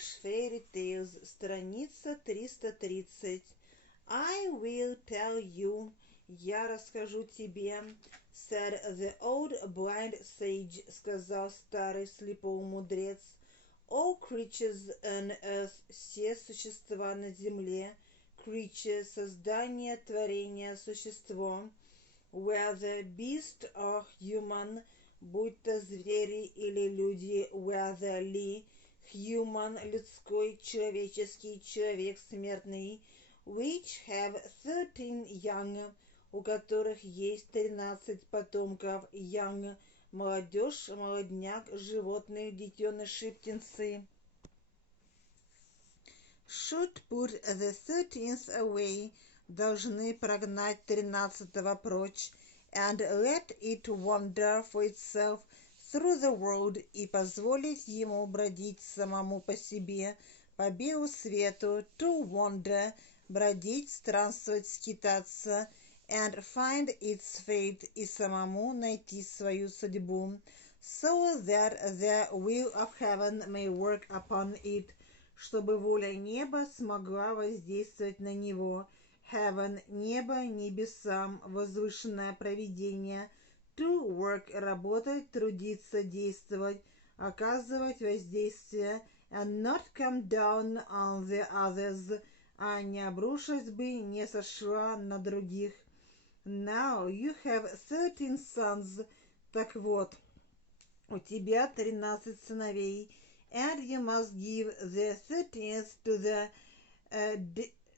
Irish Fairy Tales, страница 330. I will tell you, я расскажу тебе, said the old blind sage, сказал старый слепой мудрец. All creatures on earth, все существа на земле, creature, создание, творение, существо, whether beast or human, будь то звери или люди, whether ли, human, людской, человеческий, человек смертный, which have 13 young, у которых есть 13 потомков, young, молодежь, молодняк, животные, детеныши, птенцы. Should put the 13th away, должны прогнать 13-го прочь, and let it wander for itself through the world, и позволить ему бродить самому по себе, по белу свету, to wander, бродить, странствовать, скитаться, and find its fate, и самому найти свою судьбу, so that the will of heaven may work upon it, чтобы воля неба смогла воздействовать на него. Heaven, небо, небесам, возвышенное провидение, to work, работать, трудиться, действовать, оказывать воздействие, and not come down on the others, а не обрушилась бы, не сошла на других. Now you have 13 sons, так вот, у тебя 13 сыновей, and you must give the 13th to the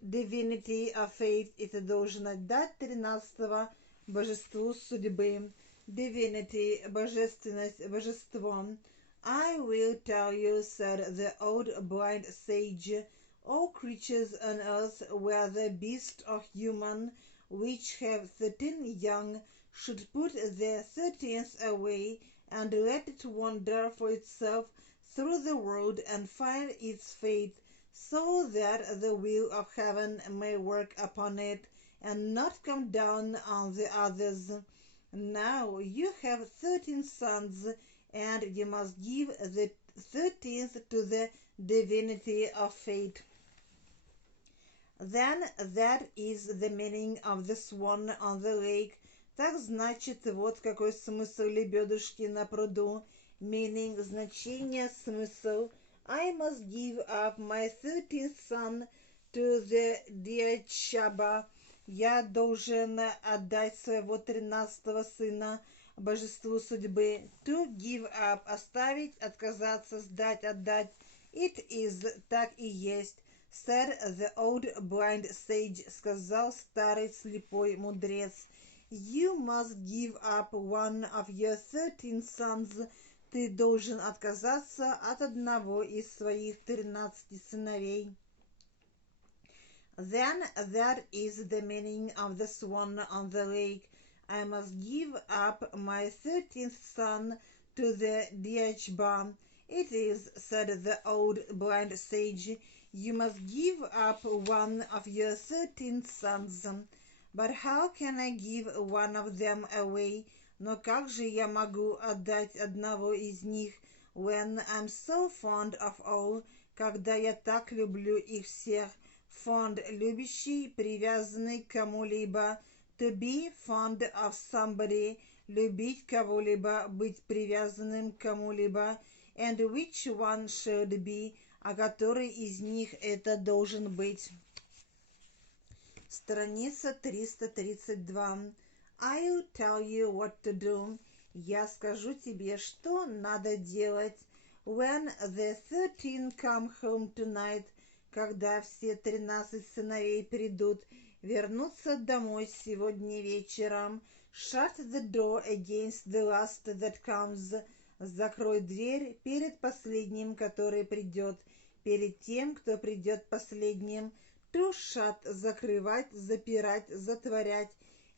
divinity of fate, и ты должен отдать 13-го божеству судьбы. Divinity, божественность, божество. I will tell you, said the old blind sage, all creatures on earth, whether beast or human, which have 13 young, should put the 13th away, and let it wander for itself through the world and find its fate, so that the will of heaven may work upon it, and not come down on the others. Now you have 13 sons, and you must give the 13th to the divinity of fate. Then that is the meaning of the swan on the lake. Так значит, вот какой смысл лебедушки на пруду. Meaning, значение, смысл. I must give up my 13th son to the dear Chaba. Я должен отдать своего 13-го сына божеству судьбы. To give up, оставить, отказаться, сдать, отдать. It is, так и есть. Said the old blind sage, сказал старый слепой мудрец. You must give up one of your 13 sons. Ты должен отказаться от одного из своих 13 сыновей. Then that is the meaning of the swan on the lake. I must give up my 13th son to the Diyachba. It is, said the old blind sage, you must give up one of your 13 sons. But how can I give one of them away? Но как же я могу отдать одного из них, when I'm so fond of all, когда я так люблю их всех? Fond, любящий, привязанный к кому-либо. To be fond of somebody, любить кого-либо, быть привязанным к кому-либо. And which one should be, а который из них это должен быть? Страница 332. I'll tell you what to do. Я скажу тебе, что надо делать. When the 13 come home tonight, когда все 13 сыновей придут, вернутся домой сегодня вечером. Shut the door against the last that comes. Закрой дверь перед последним, который придет, перед тем, кто придет последним. To shut, закрывать, запирать, затворять.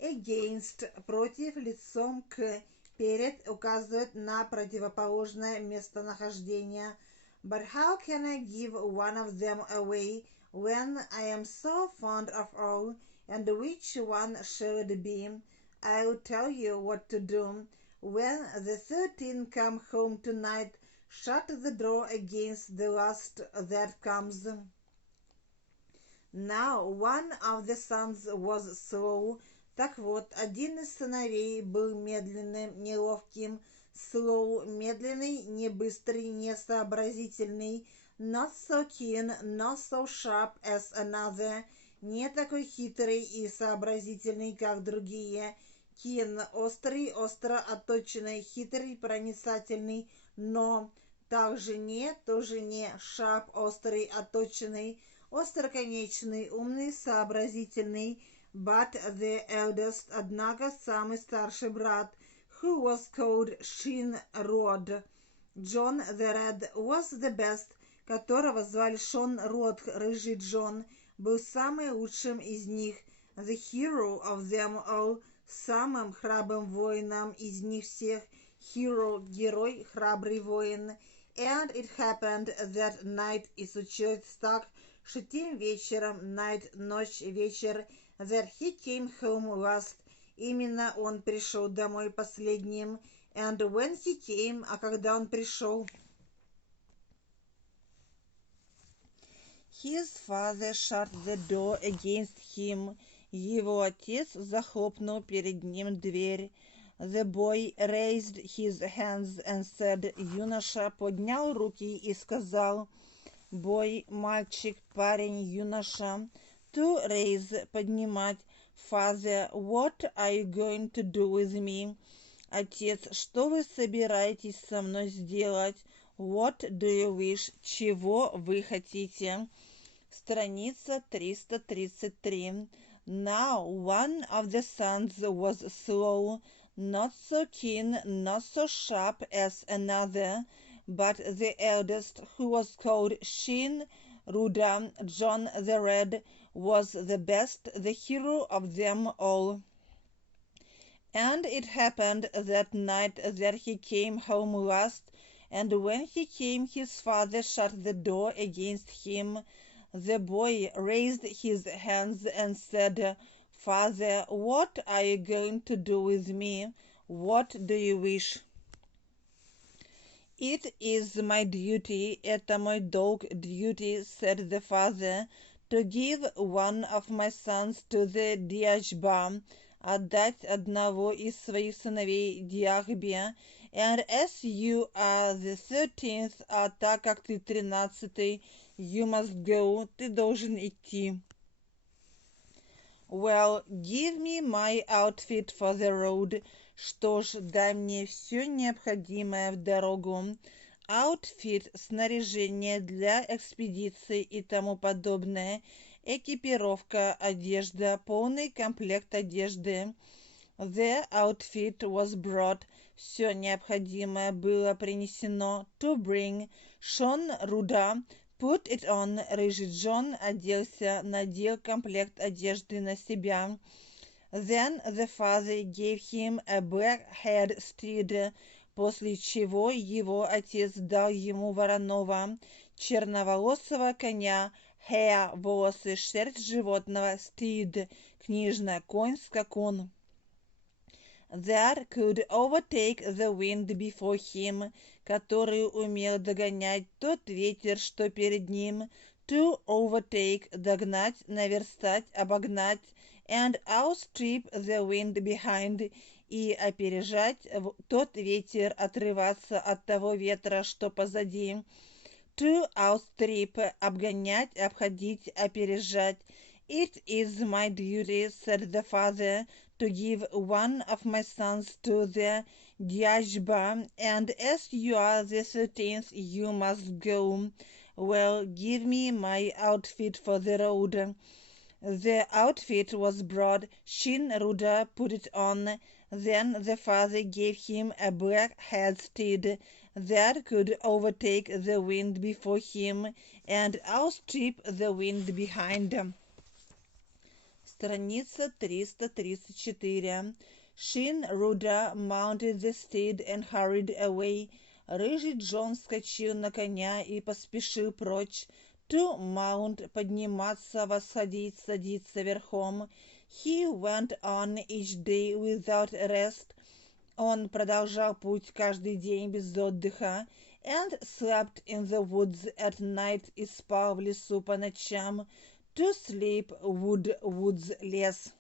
Against, против, лицом к, перед, указывает на противоположное местонахождение. But how can I give one of them away when I am so fond of all, and which one shall it be? I'll tell you what to do. When the 13 come home tonight, shut the door against the last that comes. Now one of the sons was slow. Так вот, один из сыновей был медленным, неловким, slow, медленный, не быстрый, не сообразительный, not so keen, not so sharp as another, не такой хитрый и сообразительный, как другие, keen, острый, остро отточенный, хитрый, проницательный, но также не, тоже не, sharp, острый, отточенный, остроконечный, умный, сообразительный, but the eldest, однако самый старший брат, who was called Shin-Rod, John the Red, was the best, которого звали Шон Род, рыжий Джон, был самым лучшим из них, the hero of them all, самым храбрым воином из них всех, hero, герой, храбрый воин. And it happened that night, и случилось так, что тем вечером, night, ночь, вечер, that he came home last, именно он пришел домой последним, and when he came, а когда он пришел, his father shut the door against him, его отец захлопнул перед ним дверь. The boy raised his hands and said, юноша поднял руки и сказал, boy, мальчик, парень, юноша, to raise, поднимать, father, what are you going to do with me? Отец, что вы собираетесь со мной сделать? What do you wish? Чего вы хотите? Страница 333. Now one of the sons was slow, not so keen, not so sharp as another, but the eldest, who was called Shin-Rud, John the Red, was the best, the hero of them all. And it happened that night that he came home last, and when he came his father shut the door against him. The boy raised his hands and said, Father, what are you going to do with me? What do you wish? It is my duty, это мой долг, duty, said the father, to give one of my sons to the Diashba, отдать одного из своих сыновей Диахбе, and as you are the 13th, а так как ты 13-й, you must go, ты должен идти. Well, give me my outfit for the road. Что ж, дай мне все необходимое в дорогу. Outfit – снаряжение для экспедиции и тому подобное. Экипировка, одежда, полный комплект одежды. The outfit was brought. Все необходимое было принесено. To bring. Шон Руда. Put it on. Рыжий Джон оделся, надел комплект одежды на себя. Then the father gave him a black-haired steed, после чего его отец дал ему вороного, черноволосого коня, hair, волосы, шерсть животного, steed, книжная, конь, скакун. That could overtake the wind before him, который умел догонять тот ветер, что перед ним, to overtake, догнать, наверстать, обогнать, and outstrip the wind behind, и опережать тот ветер, отрываться от того ветра, что позади, to outstrip, обгонять, обходить, опережать. It is my duty, said the father, to give one of my sons to the Diashba, and as you are the 13th, you must go. Well, give me my outfit for the road. The outfit was brought. Shin-Ruda put it on. Then the father gave him a black-haired steed that could overtake the wind before him and outstrip the wind behind. Страница 334. Shin-Ruda mounted the steed and hurried away. Рыжий Джон вскочил на коня и поспешил прочь. To mount, подниматься, восходить, садиться верхом. He went on each day without rest. Он продолжал путь каждый день без отдыха. and slept in the woods at night и спал в лесу по ночам. To sleep woods лес.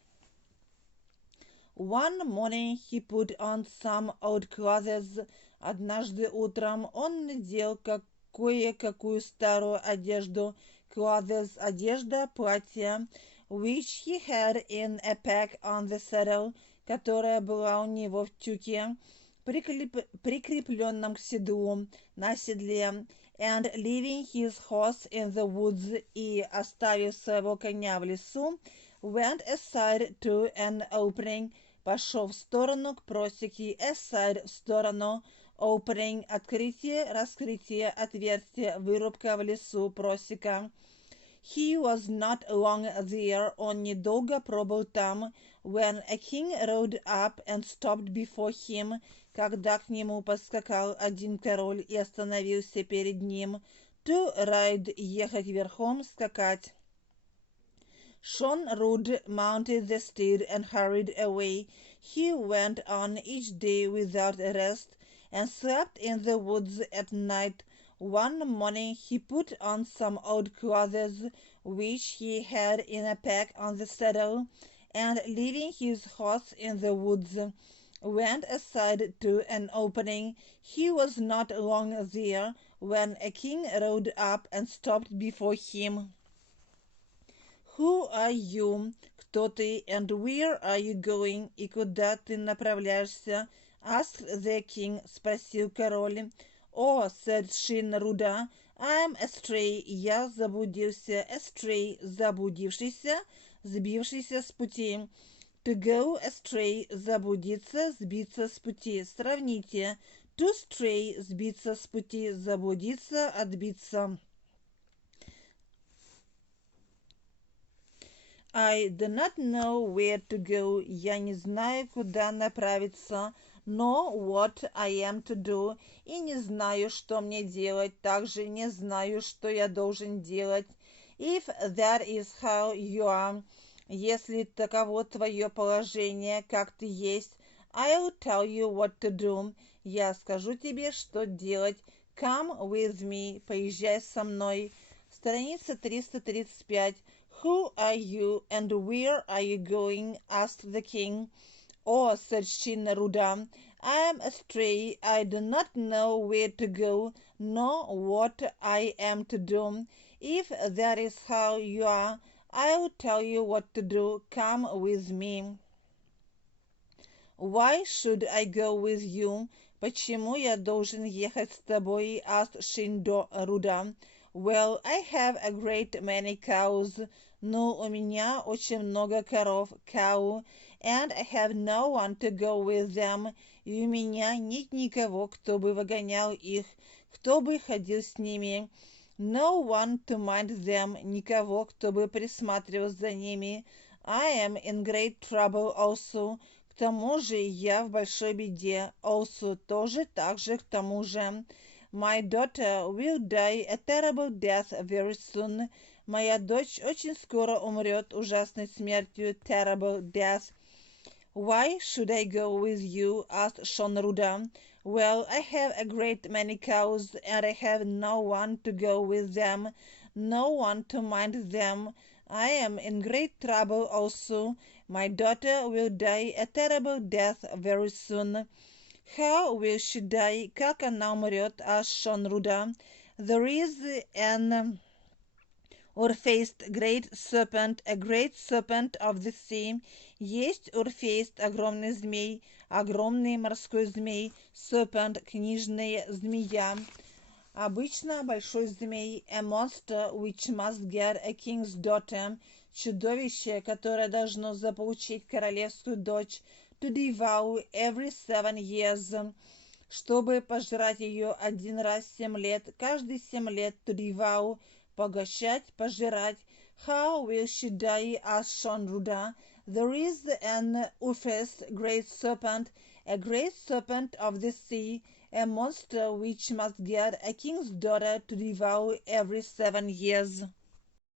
One morning he put on some old clothes. Однажды утром он надел кое-какую старую одежду. Clothes, одежда, платье. Which he had in a pack on the saddle, которая была у него в тюке, прикрепленном к седлу, на седле. And leaving his horse in the woods, и оставив своего коня в лесу, went aside to an opening, пошел в сторону к просеке, aside в сторону, opening открытие, раскрытие, отверстие, вырубка в лесу, просека. He was not long there, он недолго пробыл там, when a king rode up and stopped before him, когда к нему подскакал один король и остановился перед ним. To ride, ехать верхом, скакать. Sean Rudd mounted the steed and hurried away. He went on each day without rest, and slept in the woods at night. One morning he put on some old clothes, which he had in a pack on the saddle, and leaving his horse in the woods, went aside to an opening. He was not long there, when a king rode up and stopped before him. Who are you? Кто ты? And where are you going? И куда ты направляешься? Asked the king, спросил король. Oh, said Shin Ruda, I'm astray, я заблудился, astray, заблудившийся, сбившийся с пути. To go astray, заблудиться, сбиться с пути. Сравните. To stray, сбиться с пути, заблудиться, отбиться. I do not know where to go, я не знаю, куда направиться. Know what I am to do, и не знаю, что мне делать, также не знаю, что я должен делать. If that is how you are, если таково твое положение, как ты есть, I'll tell you what to do, я скажу тебе, что делать. Come with me, поезжай со мной. Страница 335. Who are you and where are you going? Asked the king. Oh, said Shin Ruda, I am astray. I do not know where to go, nor what I am to do. If that is how you are, I will tell you what to do. Come with me. Why should I go with you? Почему я должен ехать с тобой? Asked Shin Ruda. Well, I have a great many cows. Ну, у меня очень много коров, cow, and I have no one to go with them. И у меня нет никого, кто бы выгонял их, кто бы ходил с ними. No one to mind them, никого, кто бы присматривал за ними. I am in great trouble also. К тому же я в большой беде. Also, тоже так же к тому же. My daughter will die a terrible death very soon. Моя дочь очень скоро умрет ужасной смертью. Terrible death. Why should I go with you? Asked Sean Ruda. Well, I have a great many cows, and I have no one to go with them, no one to mind them. I am in great trouble also. My daughter will die a terrible death very soon. How will she die? Как она умрет? Asked Sean Ruda. There is an Urfeist great serpent, a great serpent of the sea. Есть Урфест, огромный змей, огромный морской змей, serpent, книжная змея. Обычно большой змей, a monster which must get a king's daughter, чудовище, которое должно заполучить королевскую дочь, to devour every 7 years, чтобы пожрать ее один раз 7 лет, каждые 7 лет, to devour, погощать, пожирать. How will she die? Asked Sean Ruda. There is an Urfest great serpent, a great serpent of the sea, a monster which must get a king's daughter to devour every 7 years.